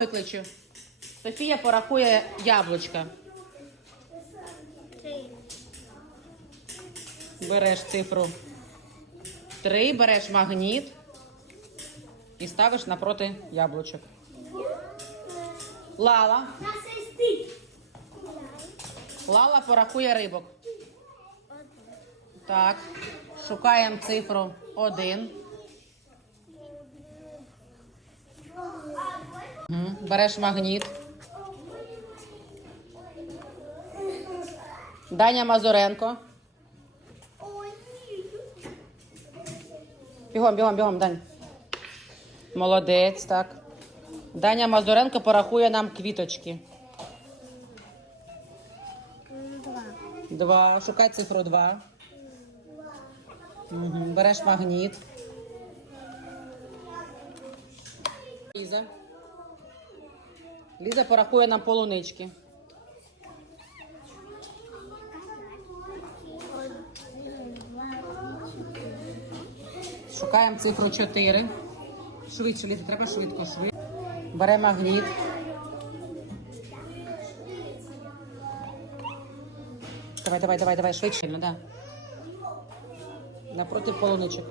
Викличу. Софія порахує яблучка. Три. Береш цифру 3, береш магніт і ставиш напроти яблучок. Лала. Лала порахує рибок. Так. Шукаємо цифру 1. Береш магніт. Даня Мазуренко. Бігом, бігом, бігом, Дань. Молодець, так. Даня Мазуренко порахує нам квіточки. Два. Два. Шукай цифру два. Угу. Береш магніт. Ліза. Ліза порахує нам полунички. Шукаємо цифру 4. Швидше, Ліза, треба швидко, швидко. Бере магніт. Давай, давай, давай, давай, швидше, ну да. Напроти полуничок.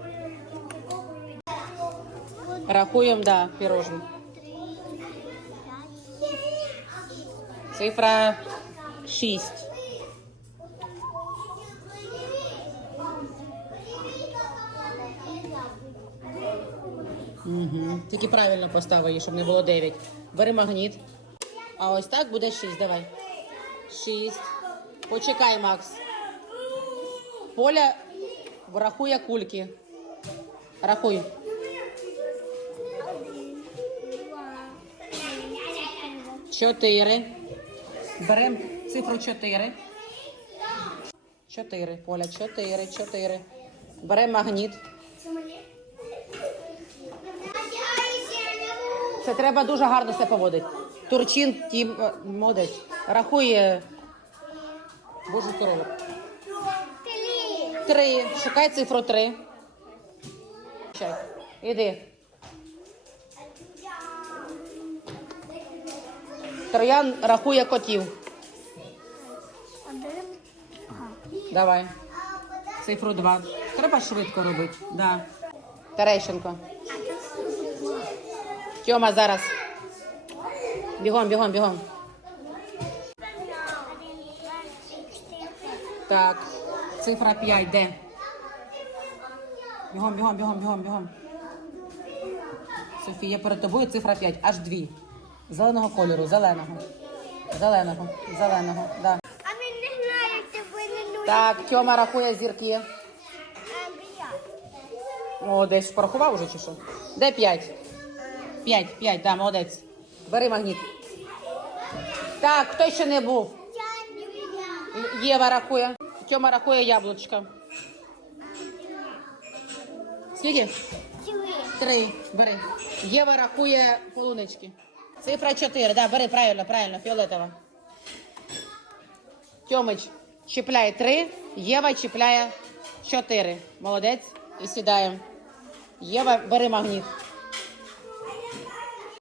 Рахуємо, да, пірожні. Цифра 6. Угу. Тільки правильно поставив її, щоб не було 9. Бери магніт. А ось так буде 6. Давай. 6. Почекай, Макс. Поля врахує кульки. Рахуй. Чотири. Беремо цифру 4. 4. Поля, 4, 4. Беремо магніт. Це треба дуже гарно все поводити. Турчин тім е, молодець. Рахує. Боже здорово. Три. Шукай цифру три. Іди. Троян рахує котів. Один. Давай. Цифру два. Треба швидко робити. Да. Терещенко. Тьома зараз. Бігом, бігом, бігом. Так. Цифра 5, де? Бігом, бігом, бігом, бігом, бігом. Софія, перед тобою цифра 5, аж дві. Зеленого кольору, зеленого. Зеленого, зеленого, да. А ми не знаєте, ви не нуль. Так, Тьома рахує зірки. О, десь порахував уже чи що? Де 5? 5, 5, да, молодець. Бери магніт. Так, хто ще не був? Єва рахує. Тьома рахує яблучка. Скільки? Три. Бери. Єва рахує полунички. Цифра 4. Да, бери, правильно, правильно, фіолетова. Тьомич чіпляє 3, Єва чіпляє 4. Молодець. І сідаємо. Єва, бери магніт.